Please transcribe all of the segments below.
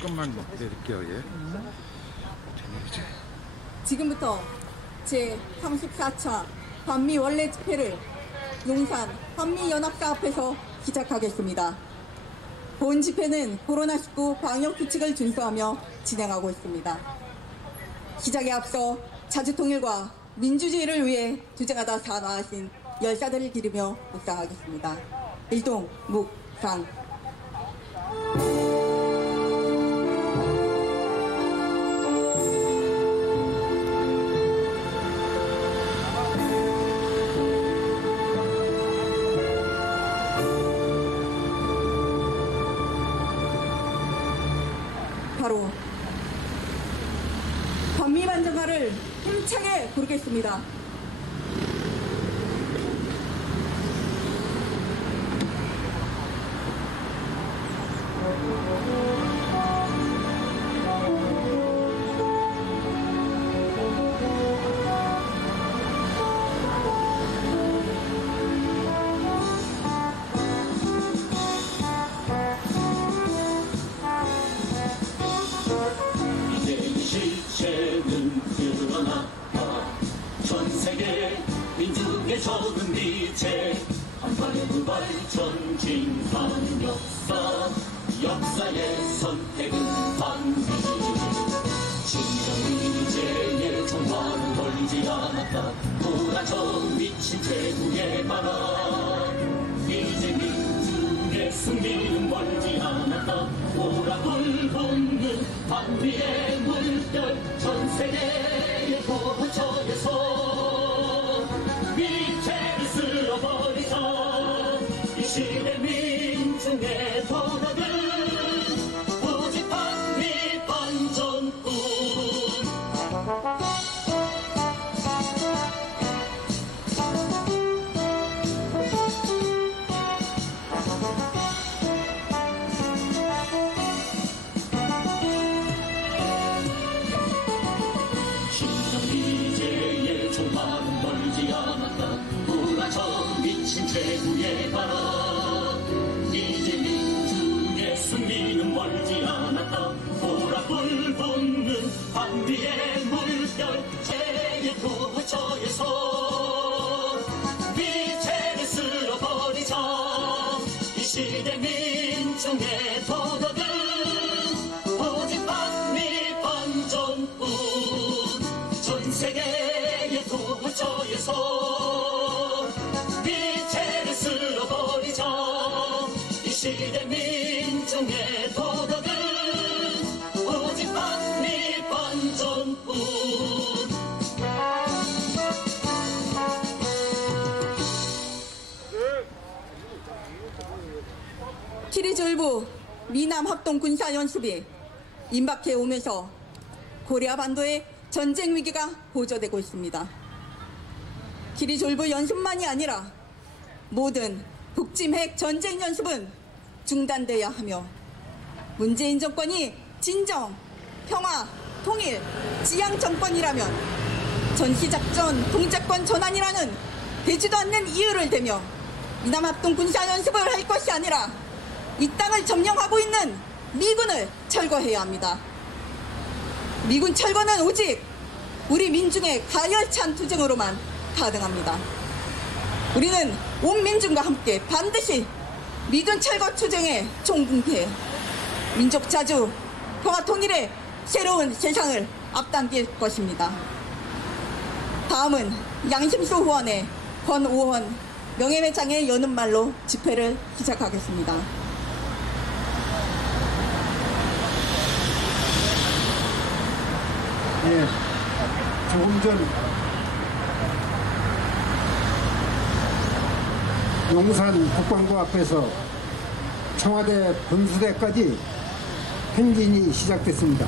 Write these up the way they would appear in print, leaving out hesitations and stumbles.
조금만 내릴게요. 예. 지금부터 제34차 반미 원래 집회를 용산 한미연합사 앞에서 시작하겠습니다. 본 집회는 코로나19 방역규칙을 준수하며 진행하고 있습니다. 시작에 앞서 자주통일과 민주주의를 위해 투쟁하다 사망하신 열사들을 기리며 묵상하겠습니다. 일동 묵상. 바로 반미반정가를 힘차게 부르겠습니다. 실체는 드러났다. 전세계 민중의 적은 미제 한발의 부발 전진한 역사. 역사의 선택은 반미. 진정 미제의 정화는 멀지 않았다. 돌아져 미친 제국의 바람. 이제 민중의 승리는 멀지 않았다. 오락을 돋는 반미의 물결. 전세계의 포처에서 미제를 쓸어버리자. 이 시대 민중의 도덕은 오직 반미 반전뿐. 이제의 종말은 멀지 않았다. 돌아져 미친 제국의 바람. 이제 민중의 승리는 멀지 않았다. 보락불 붙는 반미의 물결. 제의 포처에서 미제를 쓸어버리자. 이 시대 민중의 도덕은 오직 반미 반전뿐. 전세계의 도처에서 미제를 쓸어버리자. 이 시대 민중의 도덕은 오직 반미 반전뿐. 키리졸브 미남 합동 군사 연습이 임박해 오면서 코리아 반도의 전쟁 위기가 고조되고 있습니다. 키리졸브 연습만이 아니라 모든 북짐 핵 전쟁 연습은 중단돼야 하며, 문재인 정권이 진정, 평화, 통일, 지향 정권이라면 전시작전 동작권 전환이라는 되지도 않는 이유를 대며 미남합동 군사 연습을 할 것이 아니라 이 땅을 점령하고 있는 미군을 철거해야 합니다. 미군 철거는 오직 우리 민중의 가열찬 투쟁으로만 가능합니다. 우리는 온 민중과 함께 반드시 미군 철거 투쟁에 총분패해 민족 자주, 평화 통일의 새로운 세상을 앞당길 것입니다. 다음은 양심소 후원의 권오헌 명예회장의 여는 말로 집회를 시작하겠습니다. 예, 조금 전 용산 국방부 앞에서 청와대 분수대까지 행진이 시작됐습니다.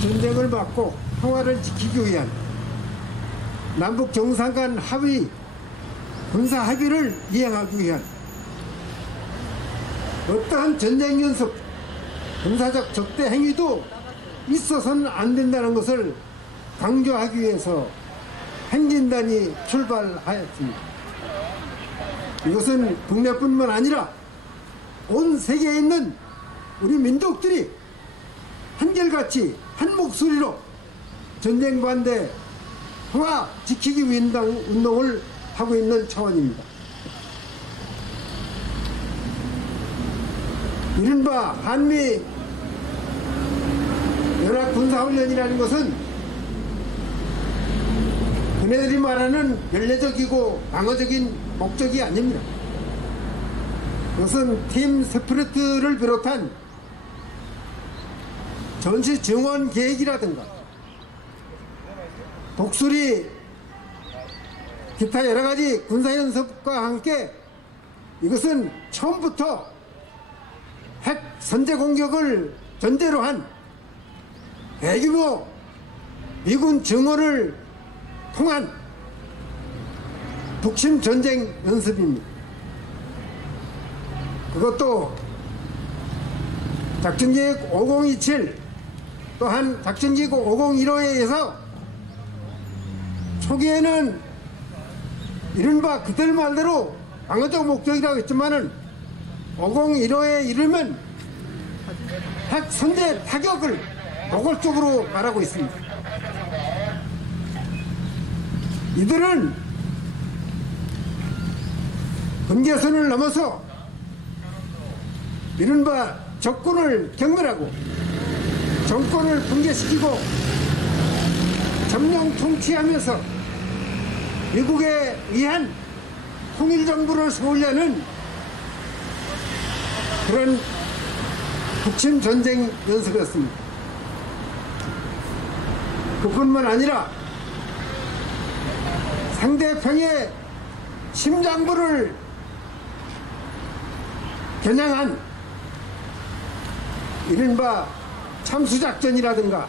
전쟁을 막고 평화를 지키기 위한 남북 정상 간 합의, 군사 합의를 이행하기 위한 어떠한 전쟁 연습, 군사적 적대 행위도 있어서는 안 된다는 것을 강조하기 위해서 행진단이 출발하였습니다. 이것은 국내뿐만 아니라 온 세계에 있는 우리 민족들이 한결같이 한 목소리로 전쟁 반대 평화 지키기 위한 운동을 하고 있는 차원입니다. 이른바 한미 연합군사훈련이라는 것은 그네들이 말하는 연례적이고 방어적인 목적이 아닙니다. 이것은 팀 스피릿을 비롯한 전시 증원 계획이라든가 독수리 기타 여러가지 군사연습과 함께 이것은 처음부터 핵 선제 공격을 전제로 한 대규모 미군 증오를 통한 북침 전쟁 연습입니다. 그것도 작전계획 5027 또한 작전계획 5015에 의해서 초기에는 이른바 그들 말대로 방어적 목적이라고 했지만은 5015에 이르면 핵 선제 타격을 노골적으로 말하고 있습니다. 이들은 분계선을 넘어서 이른바 적군을 경멸하고 정권을 붕괴시키고 점령 통치하면서 미국에 의한 통일정부를 세우려는 그런 북침 전쟁 연습이었습니다. 그뿐만 아니라 상대편의 심장부를 겨냥한 이른바 참수작전이라든가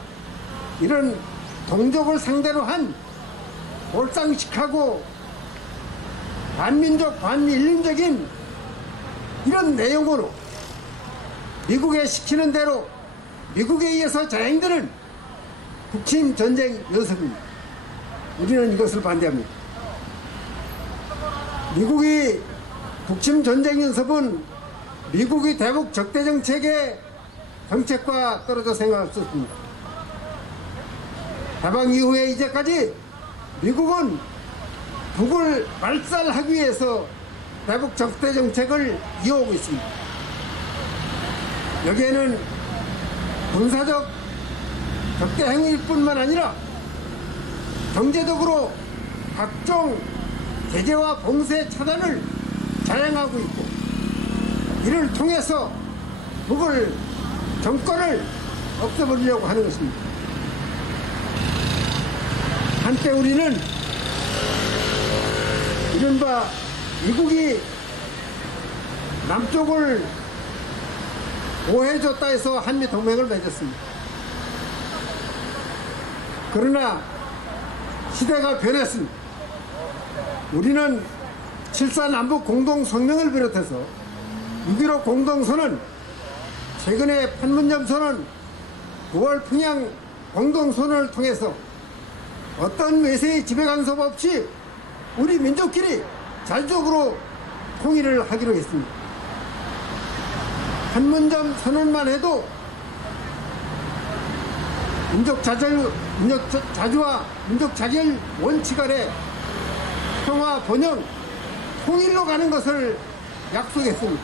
이런 동족을 상대로 한 몰상식하고 반민족 반인륜적인 이런 내용으로 미국에 시키는 대로 미국에 의해서 자행되는 북침 전쟁 연습입니다. 우리는 이것을 반대합니다. 미국이 북침 전쟁 연습은 미국의 대북 적대 정책의 정책과 떨어져 생각할 수 없습니다. 해방 이후에 이제까지 미국은 북을 말살하기 위해서 대북 적대 정책을 이어오고 있습니다. 여기에는 군사적 적대 행위일 뿐만 아니라 경제적으로 각종 제재와 봉쇄 차단을 자행하고 있고 이를 통해서 북을 정권을 없애버리려고 하는 것입니다. 한때 우리는 이른바 미국이 남쪽을 보호해줬다 해서 한미동맹을 맺었습니다. 그러나 시대가 변했습니다. 우리는 7.4 남북 공동성명을 비롯해서 6.15 공동선언, 최근에 판문점 선언, 9월 평양 공동선언을 통해서 어떤 외세의 지배 간섭 없이 우리 민족끼리 자주적으로 통일을 하기로 했습니다. 판문점 선언만 해도 민족 자주와 민족 자결 원칙 아래 평화, 번영, 통일로 가는 것을 약속했습니다.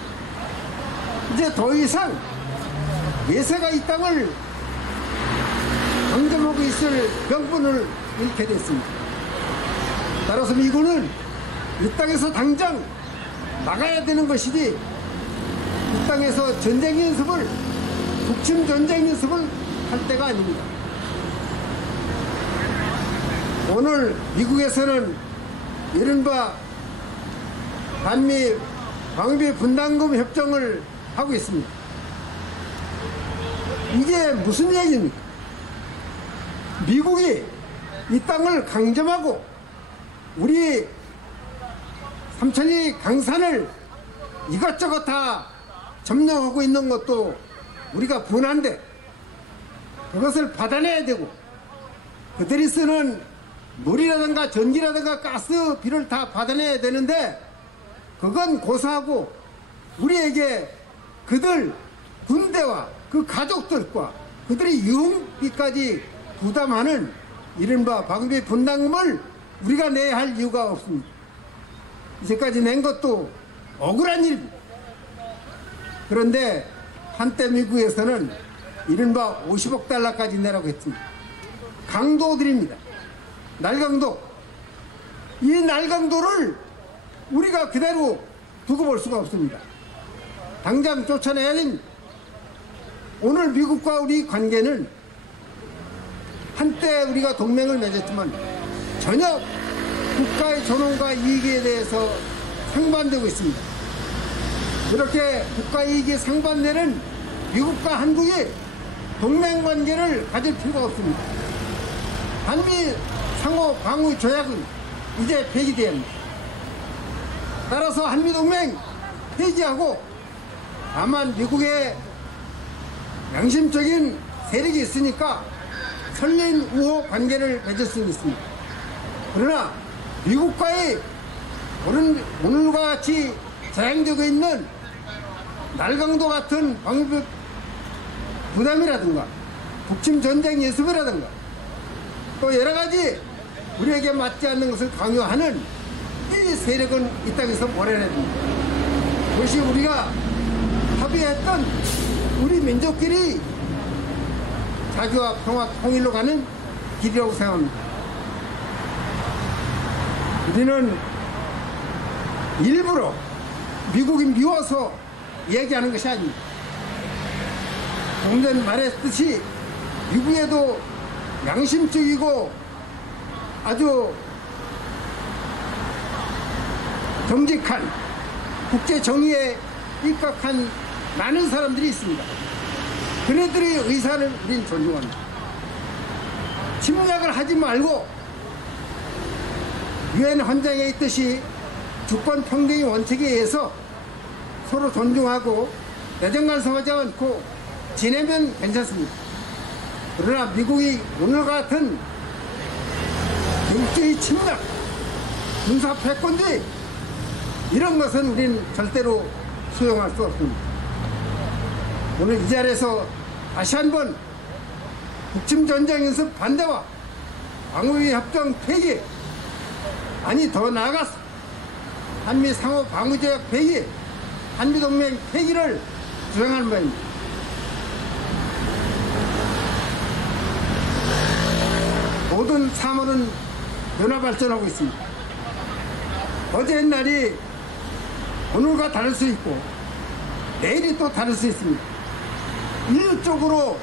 이제 더 이상 외세가 이 땅을 강점하고 있을 명분을 잃게 됐습니다. 따라서 미군은 이 땅에서 당장 나가야 되는 것이지 이 땅에서 전쟁 연습을, 북침 전쟁 연습을 할 때가 아닙니다. 오늘 미국에서는 이른바 한미 방위비 분담금 협정을 하고 있습니다. 이게 무슨 얘기입니까? 미국이 이 땅을 강점하고 우리 삼천리 강산을 이것저것 다 점령하고 있는 것도 우리가 분한데 그것을 받아내야 되고 그들이 쓰는 물이라든가 전기라든가 가스 비를 다 받아내야 되는데 그건 고사하고 우리에게 그들 군대와 그 가족들과 그들이 유흥비까지 부담하는 이른바 방비 분담금을 우리가 내야 할 이유가 없습니다. 이제까지 낸 것도 억울한 일입니다. 그런데 한때 미국에서는 이른바 50억 달러까지 내라고 했습니다. 강도들입니다. 날강도. 이 날강도를 우리가 그대로 두고 볼 수가 없습니다. 당장 쫓아내야 됩니다. 오늘 미국과 우리 관계는 한때 우리가 동맹을 맺었지만 전혀 국가의 존엄과 이익에 대해서 상반되고 있습니다. 그렇게 국가 이익이 상반되는 미국과 한국이 동맹관계를 가질 필요가 없습니다. 한미 상호 방위 조약은 이제 폐기돼야 합니다. 따라서 한미동맹 폐지하고 다만 미국의 양심적인 세력이 있으니까 설린 우호 관계를 맺을 수는 있습니다. 그러나 미국과의 오늘과 같이 자행되고 있는 날강도 같은 방위 부담이라든가 북침 전쟁 예습이라든가 또 여러 가지 우리에게 맞지 않는 것을 강요하는 이 세력은 이 땅에서 몰아내야 됩니다. 그것이 우리가 합의했던 우리 민족끼리 자주와 평화 통일로 가는 길이라고 생각합니다. 우리는 일부러 미국이 미워서 얘기하는 것이 아닙니다. 공전 말했듯이 미국에도 양심적이고 아주 정직한 국제 정의에 입각한 많은 사람들이 있습니다. 그네들의 의사를 우린 존중합니다. 침략을 하지 말고 유엔 헌장에 있듯이 주권 평등의 원칙에 의해서 서로 존중하고 내정 간섭하지 않고 지내면 괜찮습니다. 그러나 미국이 오늘과 같은 경제의 침략, 군사 패권주의 이런 것은 우리는 절대로 수용할 수 없습니다. 오늘 이 자리에서 다시 한번 북침전쟁 연습 반대와 방위협정 폐기, 아니 더 나아가서 한미 상호 방위조약 폐기, 한미동맹 폐기를 주장하는 바입니다. 모든 사물은 변화 발전하고 있습니다. 어제 옛날이 오늘과 다를 수 있고 내일이 또 다를 수 있습니다. 일률적으로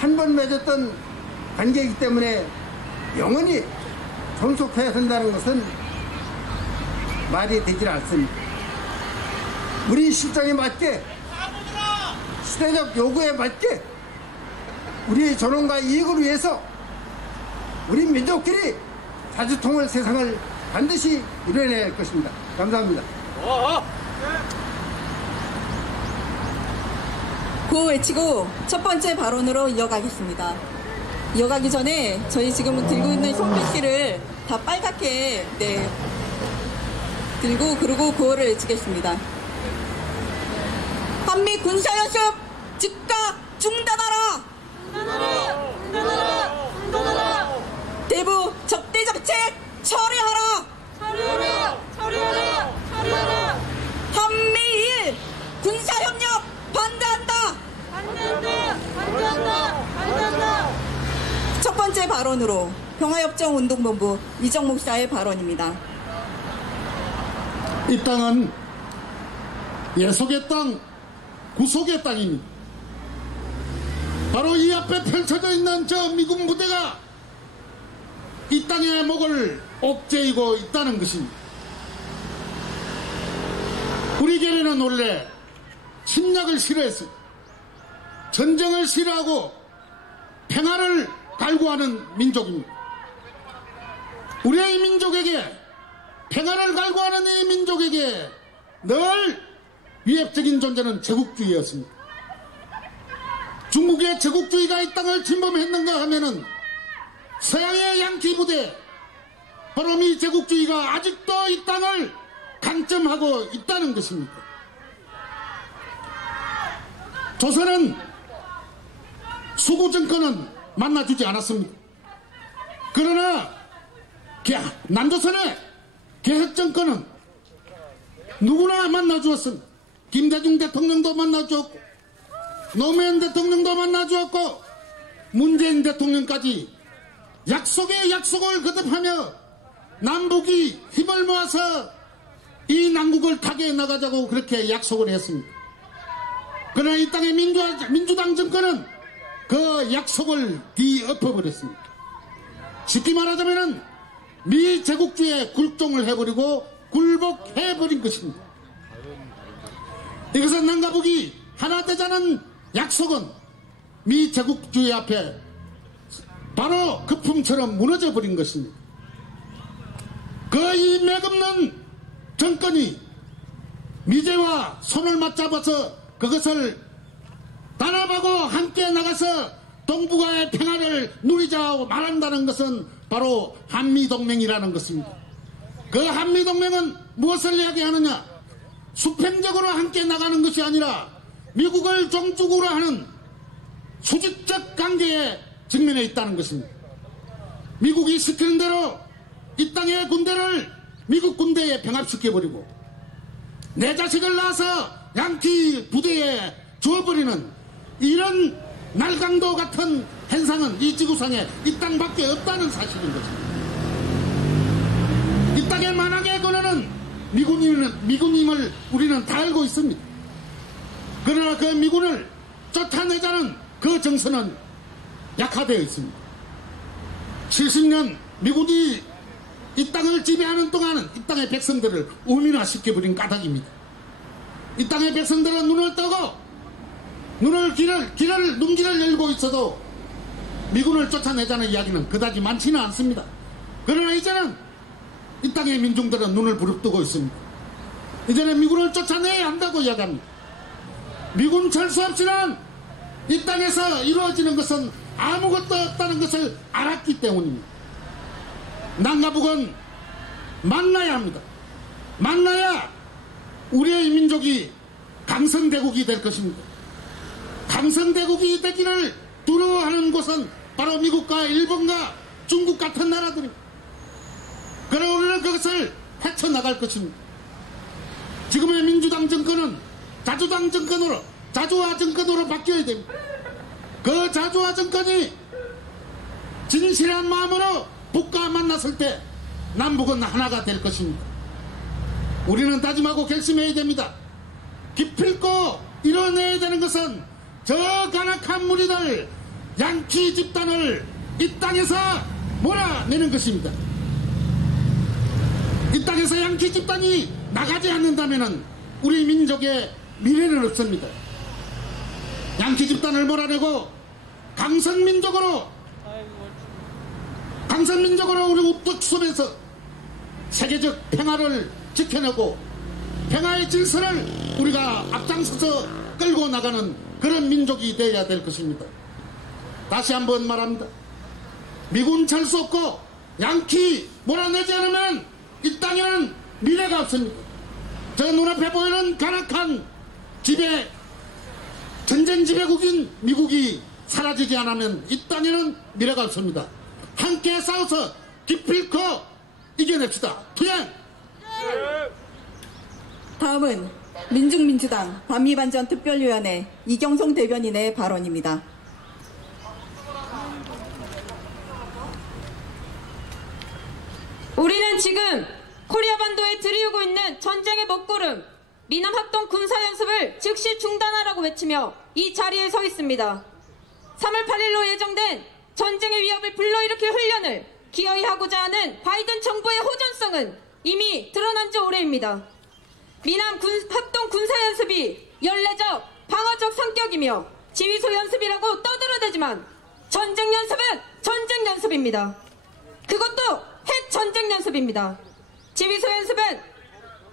한 번 맺었던 관계이기 때문에 영원히 존속해야 된다는 것은 말이 되질 않습니다. 우리 실정에 맞게 시대적 요구에 맞게 우리의 존엄과 이익을 위해서 우리 민족끼리 자주통일 세상을 반드시 이뤄내야 할 것입니다. 감사합니다. 구호 외치고 첫 번째 발언으로 이어가겠습니다. 이어가기 전에 저희 지금 들고 있는 손글씨를 다 빨갛게 들고 그리고 구호를 외치겠습니다. 한미 군사연습 즉각 중단하라! 중단하라! 대북 적대 정책 처리하라! 처리하라! 한미일 군사협력 반대한다! 첫 번째 발언으로 평화협정운동본부 이정목 목사의 발언입니다. 이 땅은 예속의 땅, 구속의 땅입니다. 바로 이 앞에 펼쳐져 있는 저 미군 부대가 이 땅의 목을 옥죄이고 있다는 것입니다. 우리 교회는 원래 침략을 싫어했어요. 전쟁을 싫어하고 평화를 갈구하는 민족입니다. 우리의 민족에게 평화를 갈구하는 이 민족에게 늘 위협적인 존재는 제국주의였습니다. 중국의 제국주의가 이 땅을 침범했는가 하면은 서양의 양키 부대, 바로 미 제국주의가 아직도 이 땅을 강점하고 있다는 것입니다. 조선은 수구 정권은 만나주지 않았습니다. 그러나 남조선의 개혁 정권은 누구나 만나주었습니다. 김대중 대통령도 만나주었고, 노무현 대통령도 만나주었고, 문재인 대통령까지 약속에 약속을 거듭하며 남북이 힘을 모아서 이 난국을 타개해 나가자고 그렇게 약속을 했습니다. 그러나 이 땅의 민주당 정권은 그 약속을 뒤엎어버렸습니다. 쉽게 말하자면 미 제국주의에 굴종을 해버리고 굴복해버린 것입니다. 이것은 남과 북이 하나 되자는 약속은 미 제국주의 앞에 바로 거품처럼 무너져버린 것입니다. 그 이 맥없는 정권이 미제와 손을 맞잡아서 그것을 단합하고 함께 나가서 동북아의 평화를 누리자고 말한다는 것은 바로 한미동맹이라는 것입니다. 그 한미동맹은 무엇을 이야기하느냐? 수평적으로 함께 나가는 것이 아니라 미국을 종주국으로 하는 수직적 관계에 직면해 있다는 것입니다. 미국이 시키는 대로 이 땅의 군대를 미국 군대에 병합시켜버리고 내 자식을 낳아서 양키 부대에 주어버리는 이런 날강도 같은 현상은 이 지구상에 이 땅밖에 없다는 사실인 것입니다. 이 땅의 만왕의 근원은 미군임을 우리는 다 알고 있습니다. 그러나 그 미군을 쫓아내자는 그 정서는 약화되어 있습니다. 70년 미군이 이 땅을 지배하는 동안은 이 땅의 백성들을 우민화시켜버린 까닭입니다. 이 땅의 백성들은 눈을 뜨고 눈길을 열고 있어도 미군을 쫓아내자는 이야기는 그다지 많지는 않습니다. 그러나 이제는 이 땅의 민중들은 눈을 부릅뜨고 있습니다. 이제는 미군을 쫓아내야 한다고 이야기합니다. 미군 철수 없이는 이 땅에서 이루어지는 것은 아무것도 없다는 것을 알았기 때문입니다. 남과 북은 만나야 합니다. 만나야 우리의 민족이 강성대국이 될 것입니다. 강성대국이 되기를 두려워하는 곳은 바로 미국과 일본과 중국 같은 나라들입니다. 그러나 우리는 그것을 헤쳐나갈 것입니다. 지금의 민주당 정권은 자주당 정권으로, 자주화 정권으로 바뀌어야 됩니다. 그 자주화 정권이 진실한 마음으로 북과 만났을 때 남북은 하나가 될 것입니다. 우리는 다짐하고 결심해야 됩니다. 기필코 이뤄내야 되는 것은 저 간악한 무리들 양키 집단을 이 땅에서 몰아내는 것입니다. 이 땅에서 양키 집단이 나가지 않는다면 우리 민족의 미래는 없습니다. 양키 집단을 몰아내고 강성민족으로 우리 우뚝 서면서 세계적 평화를 지켜내고 평화의 질서를 우리가 앞장서서 끌고 나가는 그런 민족이 되어야 될 것입니다. 다시 한번 말합니다. 미군 철수 없고 양키 몰아내지 않으면 이 땅에는 미래가 없습니다. 저 눈앞에 보이는 간악한 전쟁 지배국인 미국이 사라지지 않으면 이 땅에는 미래가 없습니다. 함께 싸워서 기필코 이겨냅시다. 투쟁! 다음은 민중민주당 반미반전특별위원회 이경송 대변인의 발언입니다. 우리는 지금 코리아 반도에 들이우고 있는 전쟁의 먹구름 미남 합동 군사연습을 즉시 중단하라고 외치며 이 자리에 서 있습니다. 3월 8일로 예정된 전쟁의 위협을 불러일으킬 훈련을 기어이 하고자 하는 바이든 정부의 호전성은 이미 드러난 지 오래입니다. 미남 합동 군사연습이 연례적, 방어적 성격이며 지휘소 연습이라고 떠들어대지만 전쟁 연습은 전쟁 연습입니다. 그것도 핵 전쟁 연습입니다. 지휘소 연습은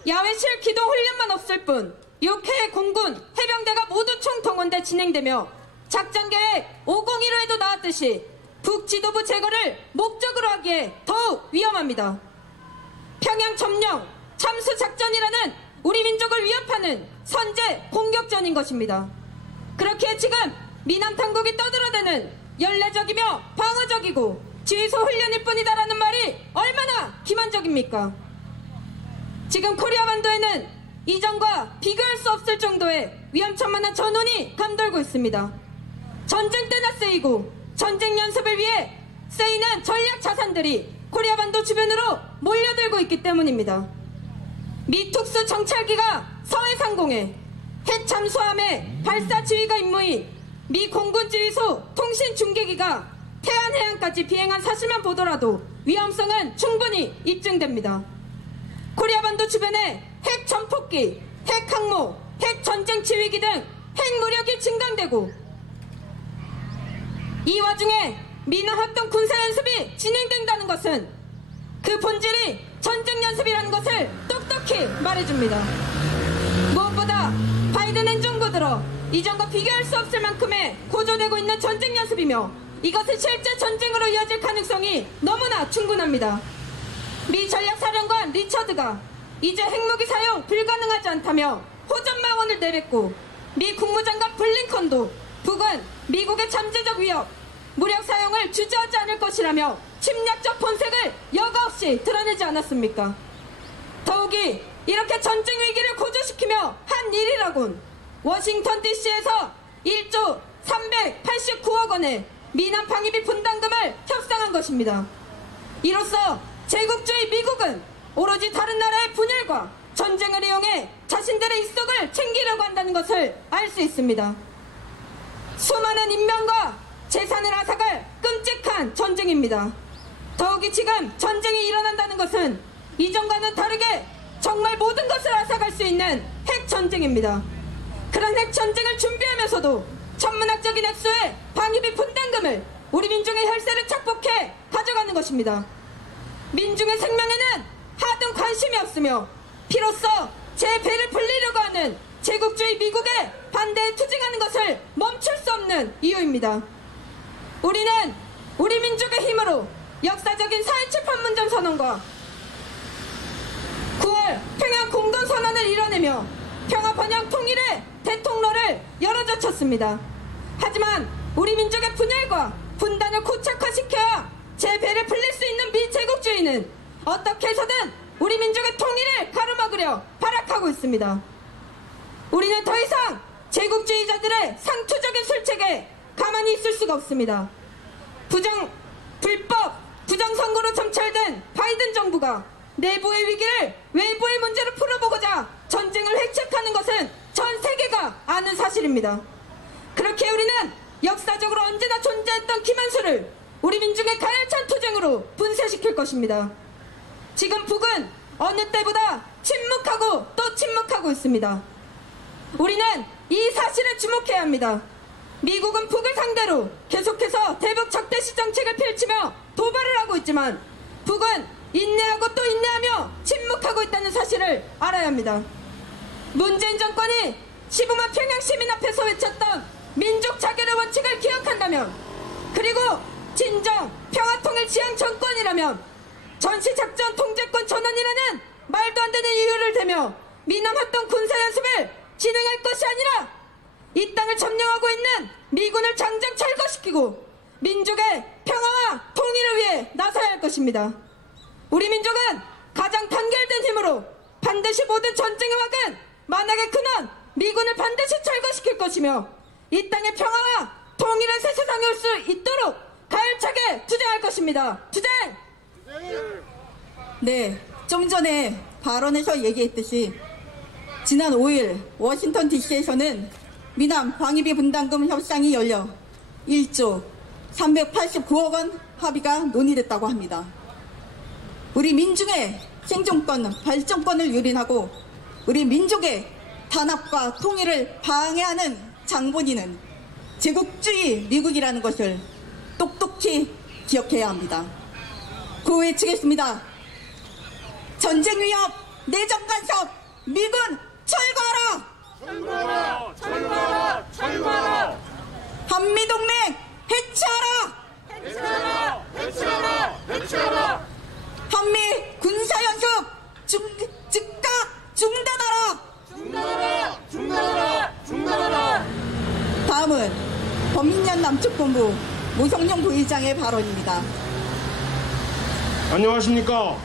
야외 실기동 훈련만 없을 뿐 6회 공군, 해병대가 모두 총동원돼 진행되며 작전계획 501호에도 나왔듯이 북지도부 제거를 목적으로 하기에 더욱 위험합니다. 평양 점령, 참수 작전이라는 우리 민족을 위협하는 선제 공격전인 것입니다. 그렇기에 지금 미남 당국이 떠들어대는 연례적이며 방어적이고 지휘소 훈련일 뿐이다라는 말이 얼마나 기만적입니까? 지금 코리아 반도에는 이전과 비교할 수 없을 정도의 위험천만한 전운이 감돌고 있습니다. 전쟁 때나 쓰이고 전쟁 연습을 위해 쓰이는 전략 자산들이 코리아 반도 주변으로 몰려들고 있기 때문입니다. 미 특수 정찰기가 서해 상공에, 핵 잠수함의 발사 지휘가 임무인 미 공군 지휘소 통신 중계기가 태안 해안까지 비행한 사실만 보더라도 위험성은 충분히 입증됩니다. 코리아 반도 주변에 핵 전폭기, 핵 항모, 핵 전쟁 지휘기 등 핵 무력이 증강되고 이 와중에 미남 합동 군사 연습이 진행된다는 것은 그 본질이 전쟁 연습이라는 것을 똑똑히 말해줍니다. 무엇보다 바이든 행정부 들어 이전과 비교할 수 없을 만큼의 고조되고 있는 전쟁 연습이며 이것은 실제 전쟁으로 이어질 가능성이 너무나 충분합니다. 미 전략사령관 리처드가 이제 핵무기 사용 불가능하지 않다며 호전망언을 내뱉고 미 국무장관 블링컨도 북은 미국의 잠재적 위협, 무력 사용을 주저하지 않을 것이라며 침략적 본색을 여과 없이 드러내지 않았습니까? 더욱이 이렇게 전쟁 위기를 고조시키며 한 일이라곤 워싱턴 DC에서 1조 389억 원의 미남 방위비 분담금을 협상한 것입니다. 이로써 제국주의 미국은 오로지 다른 나라의 분열과 전쟁을 이용해 자신들의 입속을 챙기려고 한다는 것을 알 수 있습니다. 수많은 인명과 재산을 앗아갈 끔찍한 전쟁입니다. 더욱이 지금 전쟁이 일어난다는 것은 이전과는 다르게 정말 모든 것을 앗아갈 수 있는 핵전쟁입니다. 그런 핵전쟁을 준비하면서도 천문학적인 액수의 방위비 분담금을 우리 민중의 혈세를 착복해 가져가는 것입니다. 민중의 생명에는 하등 관심이 없으며 피로써 제 배를 불리려고 하는 제국주의 미국의 반대에 투쟁하는 것을 멈출 수 없는 이유입니다. 우리는 우리 민족의 힘으로 역사적인 4.27 판문점 선언과 9월 평양 공동선언을 이뤄내며 평화 번영 통일의 대통로를 열어젖혔습니다. 하지만 우리 민족의 분열과 분단을 고착화시켜야 제 배를 불릴 수 있는 미제국주의는 어떻게 해서든 우리 민족의 통일을 가로막으려 발악하고 있습니다. 우리는 더 이상 제국주의자들의 상투적인 술책에 가만히 있을 수가 없습니다. 불법, 부정선거로 점철된 바이든 정부가 내부의 위기를 외부의 문제로 풀어보고자 전쟁을 획책하는 것은 전 세계가 아는 사실입니다. 그렇게 우리는 역사적으로 언제나 존재했던 기만수를 우리 민중의 가열찬 투쟁으로 분쇄시킬 것입니다. 지금 북은 어느 때보다 침묵하고 또 침묵하고 있습니다. 우리는 이 사실에 주목해야 합니다. 미국은 북을 상대로 계속해서 대북 적대시 정책을 펼치며 도발을 하고 있지만 북은 인내하고 또 인내하며 침묵하고 있다는 사실을 알아야 합니다. 문재인 정권이 15만 평양 시민 앞에서 외쳤던 민족 자결의 원칙을 기억한다면, 그리고 진정 평화통일 지향 정권이라면 전시작전 통제권 전환이라는 말도 안 되는 이유를 대며 미남 합동 군사연습을 진행할 것이 아니라 이 땅을 점령하고 있는 미군을 당장 철거시키고 민족의 평화와 통일을 위해 나서야 할 것입니다. 우리 민족은 가장 단결된 힘으로 반드시 모든 전쟁의 wak은 만악의 근원 미군을 반드시 철거시킬 것이며 이 땅의 평화와 통일의 새 세상에 올 수 있도록 가열차게 투쟁할 것입니다. 투쟁! 네, 좀 전에 발언에서 얘기했듯이 지난 5일 워싱턴 DC에서는 미남 방위비 분담금 협상이 열려 1조 389억 원 합의가 논의됐다고 합니다. 우리 민중의 생존권, 발전권을 유린하고 우리 민족의 단합과 통일을 방해하는 장본인은 제국주의 미국이라는 것을 똑똑히 기억해야 합니다. 구호 외치겠습니다. 전쟁 위협, 내정 간섭, 미군 철거하라! 한미동맹 해체하라! 한미 군사연습 즉각 중단하라! 다음은 범민련 남측본부 모성룡 부의장의 발언입니다. 안녕하십니까.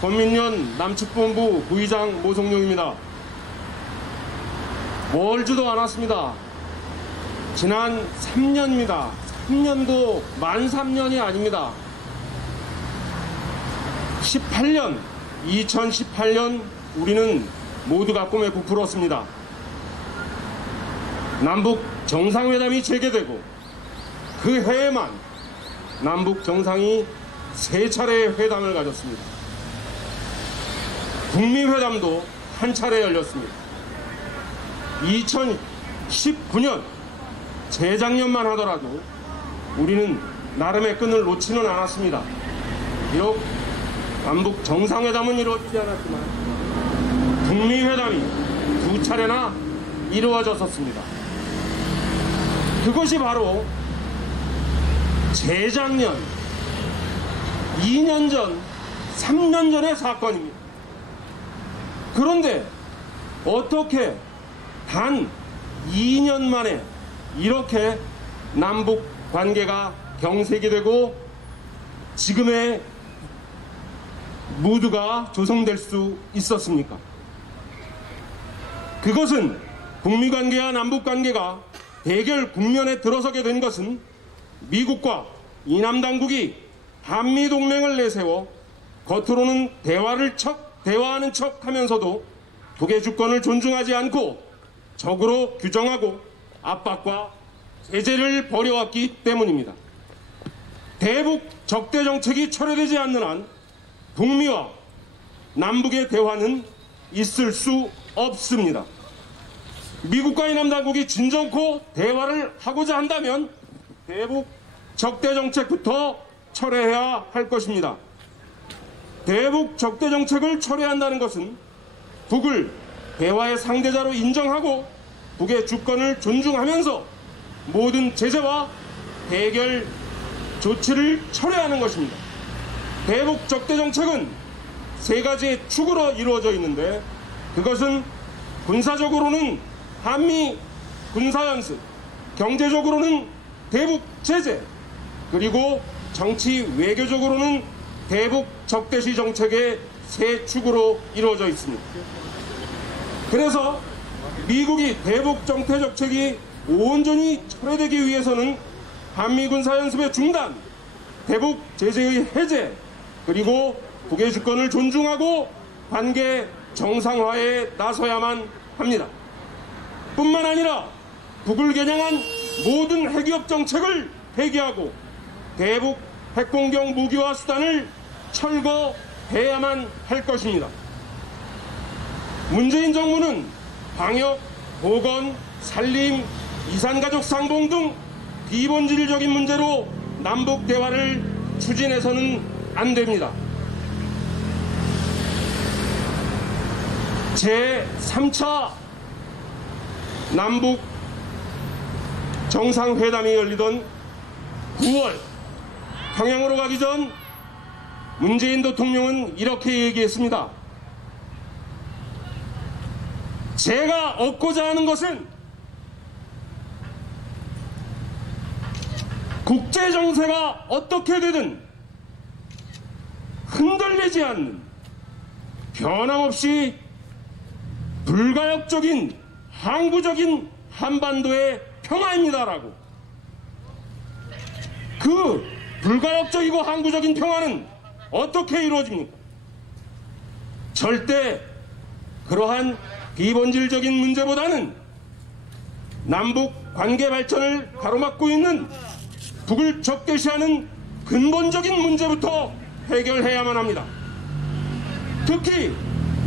범민련 남측본부 부의장 모성룡입니다. 멀지도 않았습니다. 지난 3년입니다. 3년도 만 3년이 아닙니다. 2018년 우리는 모두가 꿈에 부풀었습니다. 남북 정상회담이 재개되고 그 해에만 남북 정상이 3차례의 회담을 가졌습니다. 북미 회담도 한 차례 열렸습니다. 2019년 재작년만 하더라도 우리는 나름의 끈을 놓지는 않았습니다. 비록 남북 정상회담은 이루어지지 않았지만 북미 회담이 2차례나 이루어졌었습니다. 그것이 바로 재작년, 2년 전, 3년 전의 사건입니다. 그런데 어떻게 단 2년 만에 이렇게 남북 관계가 경색이 되고 지금의 무드가 조성될 수 있었습니까? 그것은 북미 관계와 남북 관계가 대결 국면에 들어서게 된 것은 미국과 이남 당국이 한미 동맹을 내세워 겉으로는 대화하는 척 하면서도 북의 주권을 존중하지 않고 적으로 규정하고 압박과 제재를 벌여왔기 때문입니다. 대북 적대 정책이 철회되지 않는 한 북미와 남북의 대화는 있을 수 없습니다. 미국과 이남 당국이 진정코 대화를 하고자 한다면 대북 적대 정책부터 철회해야 할 것입니다. 대북 적대 정책을 철회한다는 것은 북을 대화의 상대자로 인정하고 북의 주권을 존중하면서 모든 제재와 대결 조치를 철회하는 것입니다. 대북 적대 정책은 3가지의 축으로 이루어져 있는데 그것은 군사적으로는 한미 군사연습, 경제적으로는 대북 제재, 그리고 정치 외교적으로는 대북 적대시 정책의 3축으로 이루어져 있습니다. 그래서 미국이 대북 적대 정책이 온전히 철회되기 위해서는 한미 군사연습의 중단, 대북 제재의 해제, 그리고 북의 주권을 존중하고 관계 정상화에 나서야만 합니다. 뿐만 아니라 북을 겨냥한 모든 핵위협 정책을 폐기하고 대북 핵공격 무기화 수단을 철거해야만 할 것입니다. 문재인 정부는 방역, 보건, 산림, 이산가족 상봉 등 비본질적인 문제로 남북 대화를 추진해서는 안 됩니다. 제3차 남북 정상회담이 열리던 9월 평양으로 가기 전 문재인 대통령은 이렇게 얘기했습니다. 제가 얻고자 하는 것은 국제 정세가 어떻게 되든 흔들리지 않는 변함없이 불가역적인 항구적인 한반도의 평화입니다라고. 그 불가역적이고 항구적인 평화는 어떻게 이루어집니까? 절대 그러한 비본질적인 문제보다는 남북 관계 발전을 가로막고 있는 북을 적대시하는 근본적인 문제부터 해결해야만 합니다. 특히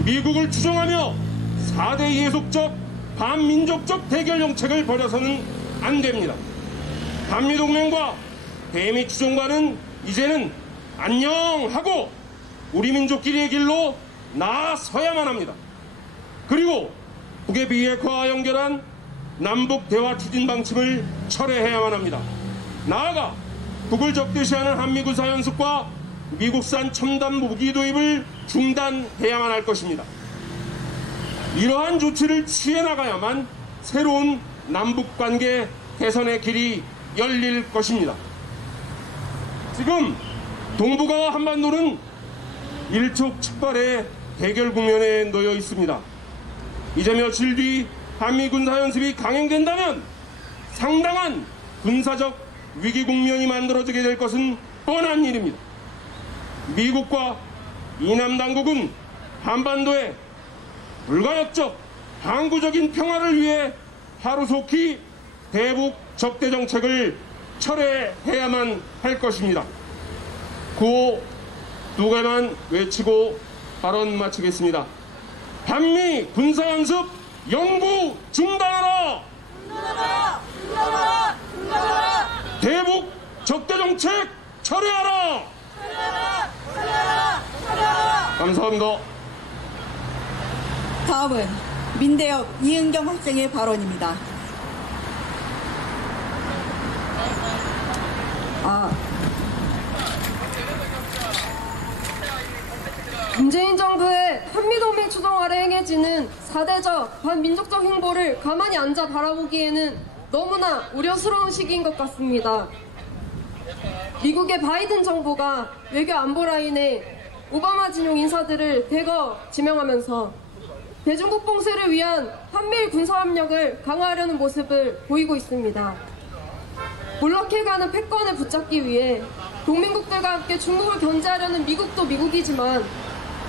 미국을 추종하며 4대 예속적 반민족적 대결 정책을 벌여서는 안 됩니다. 한미동맹과 대미 추종과는 이제는 안녕하고 우리 민족끼리의 길로 나서야만 합니다. 그리고 북의 비핵화와 연결한 남북 대화 추진 방침을 철회해야만 합니다. 나아가 북을 적대시하는 한미 군사 연습과 미국산 첨단 무기 도입을 중단해야만 할 것입니다. 이러한 조치를 취해 나가야만 새로운 남북 관계 개선의 길이 열릴 것입니다. 지금 동북아와 한반도는 일촉즉발의 대결 국면에 놓여 있습니다. 이제 며칠 뒤 한미 군사연습이 강행된다면 상당한 군사적 위기 국면이 만들어지게 될 것은 뻔한 일입니다. 미국과 이남 당국은 한반도의 불가역적 항구적인 평화를 위해 하루속히 대북 적대 정책을 철회해야만 할 것입니다. 구호 두 개만 외치고 발언 마치겠습니다. 한미 군사연습 영구 중단하라! 대북 적대 정책 철회하라! 감사합니다. 다음은 민대협 이은경 학생의 발언입니다. 문재인 정부의 한미동맹 추종 아래 행해지는 4대적 반민족적 행보를 가만히 앉아 바라보기에는 너무나 우려스러운 시기인 것 같습니다. 미국의 바이든 정부가 외교 안보 라인에 오바마 진용 인사들을 대거 지명하면서 대중국 봉쇄를 위한 한미일 군사협력을 강화하려는 모습을 보이고 있습니다. 몰락해가는 패권을 붙잡기 위해 동맹국들과 함께 중국을 견제하려는 미국도 미국이지만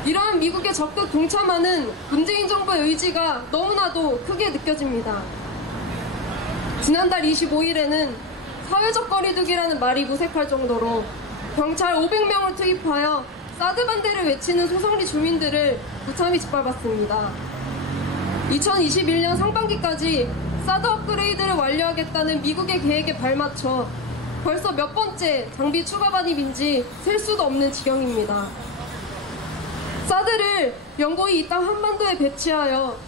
이러한 미국에 적극 동참하는 문재인 정부의 의지가 너무나도 크게 느껴집니다. 지난달 25일에는 사회적 거리두기라는 말이 무색할 정도로 경찰 500명을 투입하여 사드 반대를 외치는 소상리 주민들을 무참히 짓밟았습니다. 2021년 상반기까지 사드 업그레이드를 완료하겠다는 미국의 계획에 발맞춰 벌써 몇 번째 장비 추가 반입인지 셀 수도 없는 지경입니다. 사드를 영구히 이 땅 한반도에 배치하여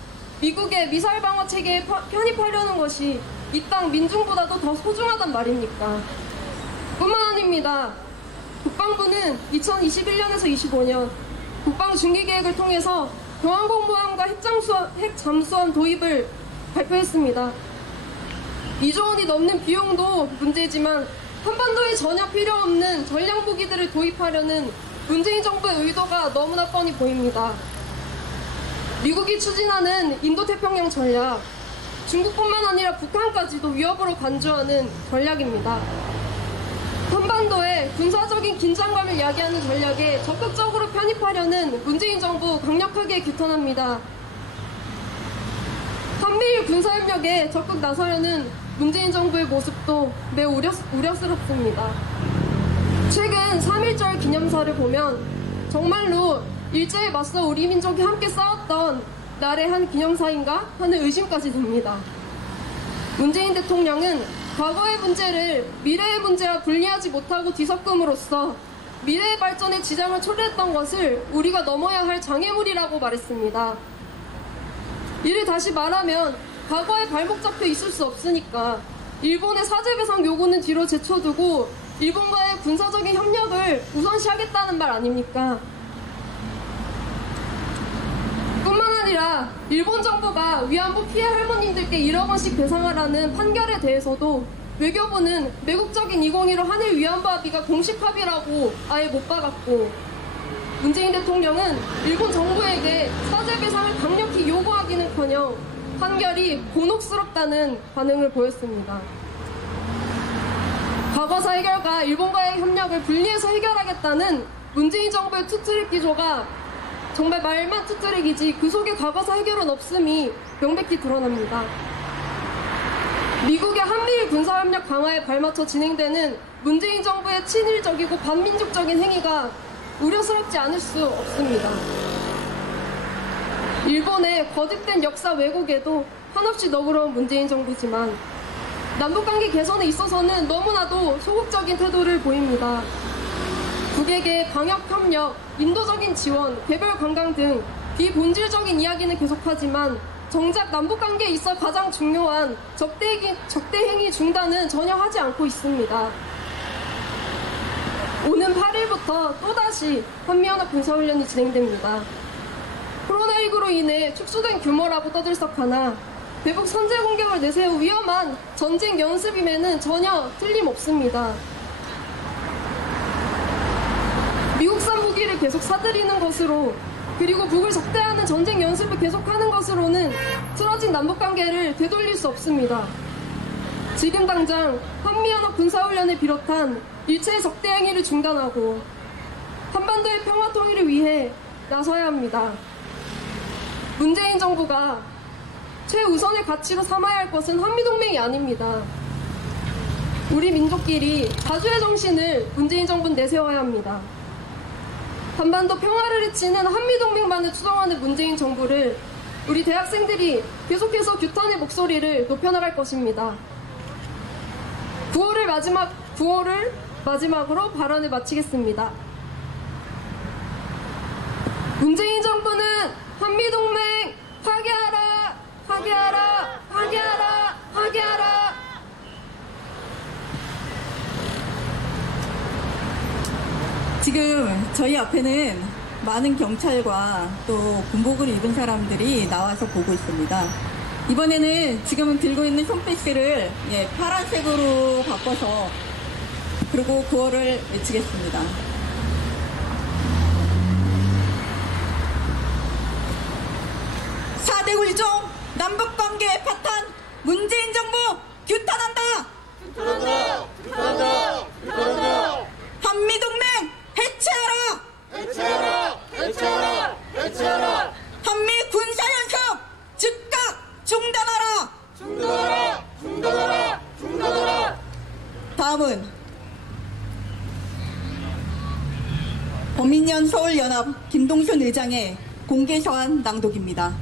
미국의 미사일 방어 체계에 편입하려는 것이 이 땅 민중보다도 더 소중하단 말입니까? 뿐만 아닙니다. 국방부는 2021년에서 25년 국방 중기 계획을 통해서 경항공모함과 핵잠수함 도입을 발표했습니다. 2조 원이 넘는 비용도 문제지만 한반도에 전혀 필요 없는 전략 무기들을 도입하려는 문재인 정부의 의도가 너무나 뻔히 보입니다. 미국이 추진하는 인도태평양 전략, 중국뿐만 아니라 북한까지도 위협으로 간주하는 전략입니다. 한반도에 군사적인 긴장감을 야기하는 전략에 적극적으로 편입하려는 문재인 정부 강력하게 규탄합니다. 한미일 군사협력에 적극 나서려는 문재인 정부의 모습도 매우 우려스럽습니다. 최근 3.1절 기념사를 보면 정말로 일제에 맞서 우리 민족이 함께 싸웠던 날의 한 기념사인가 하는 의심까지 듭니다. 문재인 대통령은 과거의 문제를 미래의 문제와 분리하지 못하고 뒤섞음으로써 미래의 발전에 지장을 초래했던 것을 우리가 넘어야 할 장애물이라고 말했습니다. 이를 다시 말하면 과거에 발목 잡혀 있을 수 없으니까 일본의 사죄배상 요구는 뒤로 제쳐두고 일본과의 군사적인 협력을 우선시하겠다는 말 아닙니까? 뿐만 아니라 일본 정부가 위안부 피해 할머님들께 1억 원씩 배상하라는 판결에 대해서도 외교부는 매국적인 2015 한일 위안부 합의가 공식 합의라고 아예 못 박았고 문재인 대통령은 일본 정부에게 사죄배상을 강력히 요구하기는커녕 판결이 곤혹스럽다는 반응을 보였습니다. 과거사 해결과 일본과의 협력을 분리해서 해결하겠다는 문재인 정부의 투트랙 기조가 정말 말만 투트랙이지 그 속에 과거사 해결은 없음이 명백히 드러납니다. 미국의 한미일 군사협력 강화에 발맞춰 진행되는 문재인 정부의 친일적이고 반민족적인 행위가 우려스럽지 않을 수 없습니다. 일본의 거듭된 역사 왜곡에도 한없이 너그러운 문재인 정부지만 남북관계 개선에 있어서는 너무나도 소극적인 태도를 보입니다. 북에게 방역협력, 인도적인 지원, 개별 관광 등 비본질적인 이야기는 계속하지만 정작 남북관계에 있어 가장 중요한 적대행위 중단은 전혀 하지 않고 있습니다. 오는 8일부터 또다시 한미연합 군사훈련이 진행됩니다. 코로나19로 인해 축소된 규모라고 떠들썩하나 대북 선제 공격을 내세울 위험한 전쟁 연습임에는 전혀 틀림없습니다. 미국산 무기를 계속 사들이는 것으로 그리고 북을 적대하는 전쟁 연습을 계속하는 것으로는 틀어진 남북관계를 되돌릴 수 없습니다. 지금 당장 한미연합 군사훈련을 비롯한 일체의 적대 행위를 중단하고 한반도의 평화 통일을 위해 나서야 합니다. 문재인 정부가 최우선의 가치로 삼아야 할 것은 한미동맹이 아닙니다. 우리 민족끼리 자주의 정신을 문재인 정부는 내세워야 합니다. 한반도 평화를 해치는 한미동맹만을 추정하는 문재인 정부를 우리 대학생들이 계속해서 규탄의 목소리를 높여나갈 것입니다. 9월을 마지막으로 발언을 마치겠습니다. 문재인 정부는 한미동맹 파괴하라! 파괴하라! 파괴하라! 파괴하라! 지금 저희 앞에는 많은 경찰과 또 군복을 입은 사람들이 나와서 보고 있습니다. 이번에는 지금 들고 있는 손패스를 파란색으로 바꿔서 그리고 구호를 외치겠습니다. 4대 굴종 남북관계 파탄 문재인 정부 규탄한다! 규탄한다! 규탄한다! 규탄한다! 한미동맹 해체하라! 해체하라! 해체하라! 해체하라! 한미 군사연습 즉각 중단하라! 중단하라! 중단하라! 중단하라! 다음은 범인연 서울연합 김동순 의장의 공개서한 낭독입니다.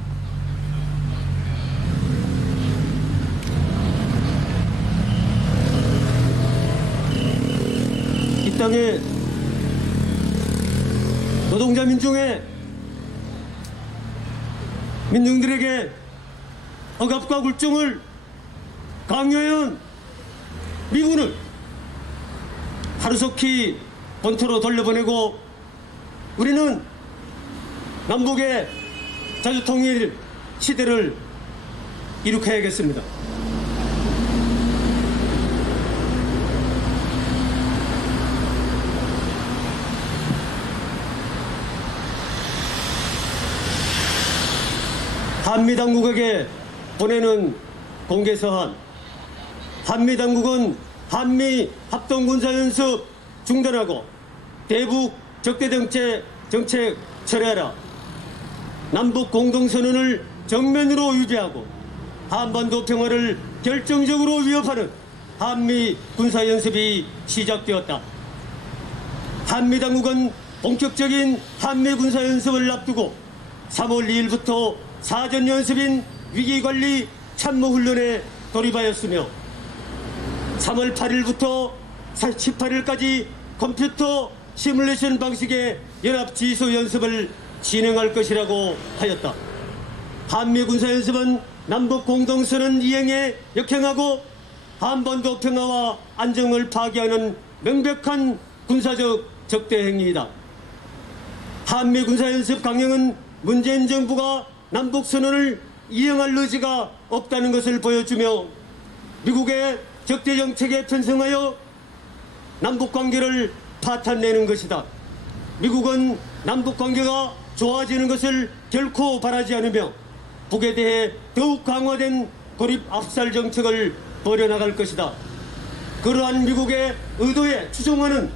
이 땅의 노동자 민중들에게 억압과 굴종을 강요해온 미군을 하루속히 본토로 돌려보내고 우리는 남북의 자주통일 시대를 이룩해야겠습니다. 한미당국에게 보내는 공개서한. 한미당국은 한미 합동군사연습 중단하고 대북 적대정책 철회하라. 남북 공동선언을 정면으로 위배하고 한반도 평화를 결정적으로 위협하는 한미 군사연습이 시작되었다. 한미당국은 본격적인 한미 군사연습을 앞두고 3월 2일부터 사전연습인 위기관리 참모훈련에 돌입하였으며 3월 8일부터 18일까지 컴퓨터 시뮬레이션 방식의 연합지휘소 연습을 진행할 것이라고 하였다. 한미군사연습은 남북공동선언 이행에 역행하고 한반도 평화와 안정을 파괴하는 명백한 군사적 적대행위이다. 한미군사연습 강행은 문재인 정부가 남북선언을 이행할 의지가 없다는 것을 보여주며 미국의 적대정책에 편성하여 남북관계를 파탄내는 것이다. 미국은 남북관계가 좋아지는 것을 결코 바라지 않으며 북에 대해 더욱 강화된 고립 압살 정책을 벌여나갈 것이다. 그러한 미국의 의도에 추종하는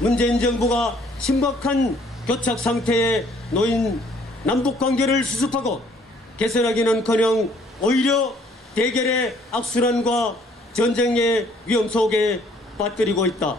문재인 정부가 심각한 교착 상태에 놓인 남북관계를 수습하고 개선하기는커녕 오히려 대결의 악순환과 전쟁의 위험 속에 빠뜨리고 있다.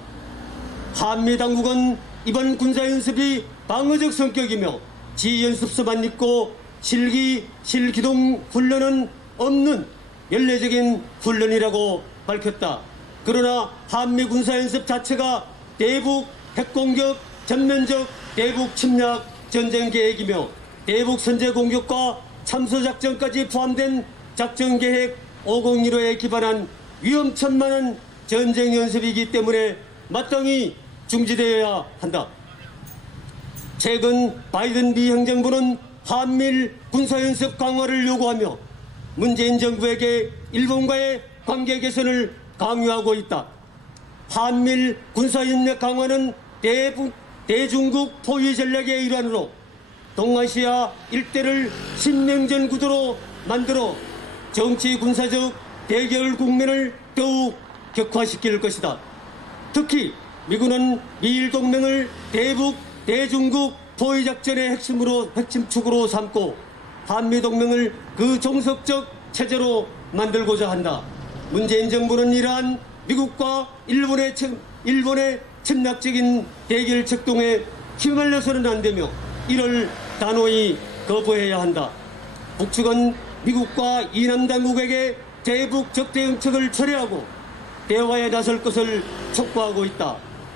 한미당국은 이번 군사연습이 방어적 성격이며 지연습서만 있고 실기동 훈련은 없는 연례적인 훈련이라고 밝혔다. 그러나 한미 군사연습 자체가 대북 핵공격 전면적 대북 침략 전쟁 계획이며 대북 선제 공격과 참수작전까지 포함된 작전계획 501호에 기반한 위험천만한 전쟁 연습이기 때문에 마땅히 중지되어야 한다. 최근 바이든 미 행정부는 한미일 군사연습 강화를 요구하며 문재인 정부에게 일본과의 관계 개선을 강요하고 있다. 한미일 군사협력 강화는 대중국 포위 전략의 일환으로 동아시아 일대를 신명전 구도로 만들어 정치 군사적 대결 국면을 더욱 격화시킬 것이다. 특히 미군은 미일 동맹을 대북 대중국 포위 작전의 핵심축으로 삼고 한미 동맹을 그 종속적 체제로 만들고자 한다. 문재인 정부는 이러한 미국과 일본의 침략적인 대결 책동에 휘말려서는 안 되며 이를 단호히 거부해야 한다. 북측은 미국과 이남 당국에게 대북 적대 정책을 철회하고 대화에 나설 것을 촉구하고 있다.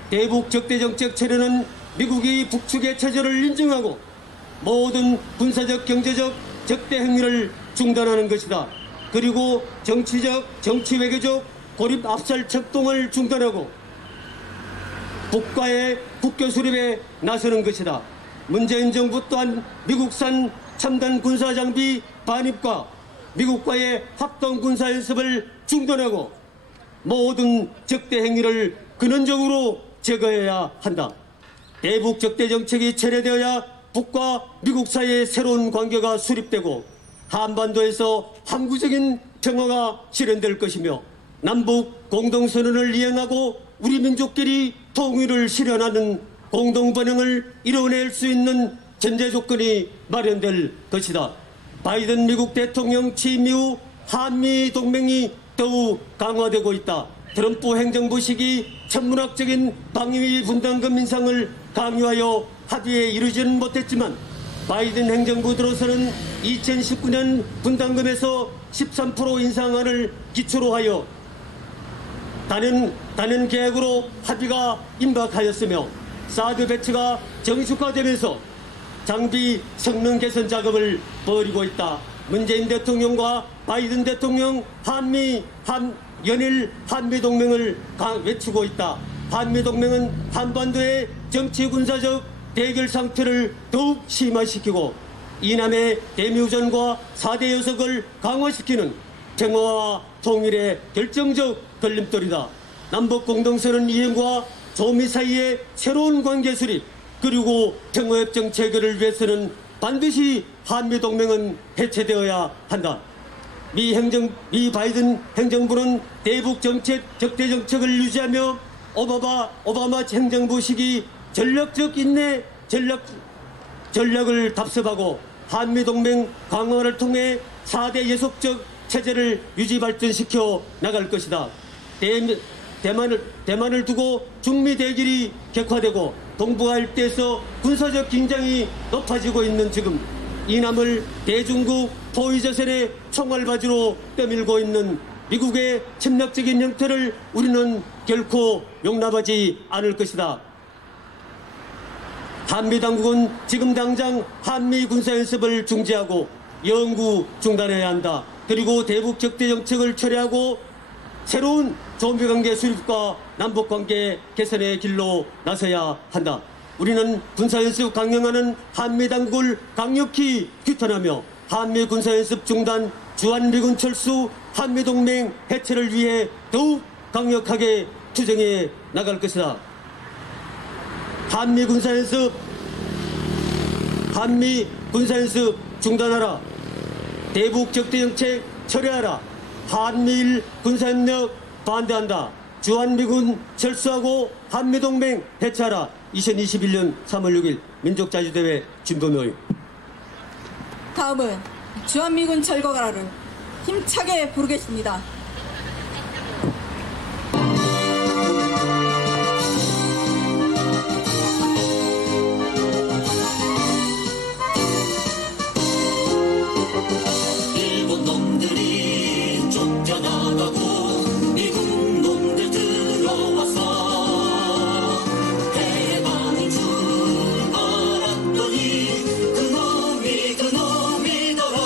대북 적대 정책 철회는 미국이 북측의 체제를 인정하고 모든 군사적 경제적 적대 행위를 중단하는 것이다. 그리고 정치적 정치 외교적 고립 압살 책동을 중단하고 북과의 국교 수립에 나서는 것이다. 문재인 정부 또한 미국산 첨단 군사 장비 반입과 미국과의 합동 군사 연습을 중단하고 모든 적대 행위를 근원적으로 제거해야 한다. 대북 적대 정책이 철회되어야 북과 미국 사이의 새로운 관계가 수립되고 한반도에서 항구적인 평화가 실현될 것이며 남북 공동선언을 이행하고 우리 민족끼리 통일을 실현하는 공동번영을 이뤄낼 수 있는 전제 조건이 마련될 것이다. 바이든 미국 대통령 취임 이후 한미 동맹이 더욱 강화되고 있다. 트럼프 행정부 시기 천문학적인 방위비 분담금 인상을 강요하여 합의에 이르지는 못했지만 바이든 행정부 들어서는 2019년 분담금에서 13% 인상안을 기초로 하여 단연 계획으로 합의가 임박하였으며 사드 배치가 정식화되면서 장비 성능 개선 작업을 벌이고 있다. 문재인 대통령과 바이든 대통령 연일 한미동맹을 외치고 있다. 한미동맹은 한반도의 정치군사적 대결 상태를 더욱 심화시키고 이남의 대미우전과 4대 요석을 강화시키는 평화와 통일의 결정적 걸림돌이다. 남북공동선언 이행과 조미 사이의 새로운 관계 수립 그리고 평화협정 체결을 위해서는 반드시 한미동맹은 해체되어야 한다. 미 바이든 행정부는 대북 정책 적대 정책을 유지하며 오바마 행정부 시기 전략적 인내 전략을 답습하고 한미동맹 강화를 통해 4대 예속적 체제를 유지 발전시켜 나갈 것이다. 대만을 두고 중미 대결이 격화되고 동북아 일대에서 군사적 긴장이 높아지고 있는 지금 이남을 대중국 포위자선의 총알바지로 떠밀고 있는 미국의 침략적인 형태를 우리는 결코 용납하지 않을 것이다. 한미당국은 지금 당장 한미 군사연습을 중지하고 영구 중단해야 한다. 그리고 대북 적대 정책을 철회하고 새로운 조미관계 수립과 남북관계 개선의 길로 나서야 한다. 우리는 군사연습 강행하는 한미당국을 강력히 규탄하며 한미 군사연습 중단, 주한미군 철수, 한미동맹 해체를 위해 더욱 강력하게 투쟁해 나갈 것이다. 한미 군사연습 중단하라. 대북 적대 정책 철회하라. 한미일 군사협력 반대한다. 주한미군 철수하고 한미동맹 해체하라. 2021년 3월 6일 민족자주대회 준비모임. 다음은 주한미군 철거가라를 힘차게 부르겠습니다. 일본 놈들이 쫓겨나가고 미국 놈들 들어와서 해방인 줄 알았더니 그놈이더라.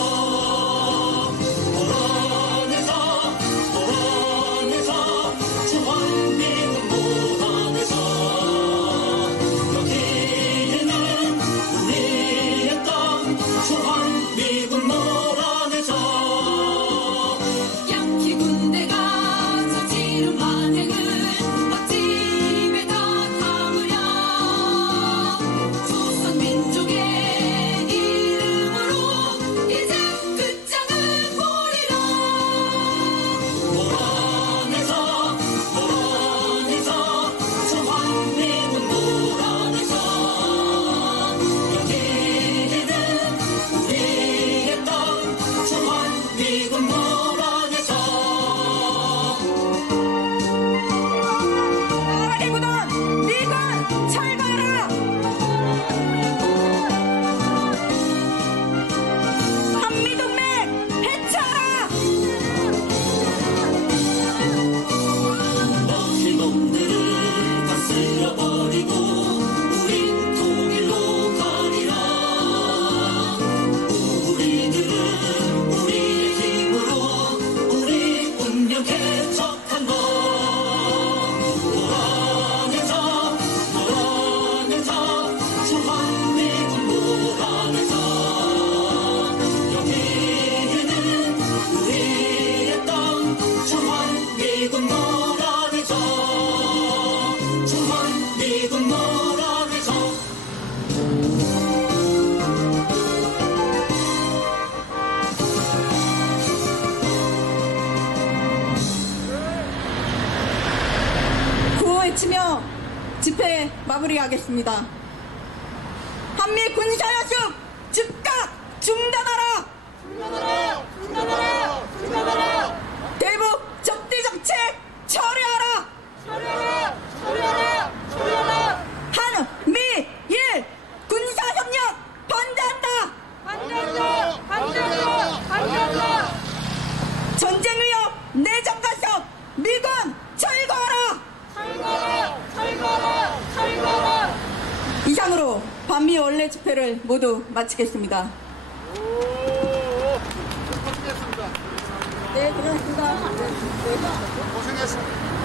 마무리하겠습니다. 한미 군사연습 즉각 중단하라! 대북 적대 정책 철회하라! 한미일 군사협력 반대한다! 전쟁 위협 내정 간섭 미군 철거하라! 이상으로 반미 원래 집회를 모두 마치겠습니다. 고생했습니다. 네, 고생하셨습니다. 고생했습니다.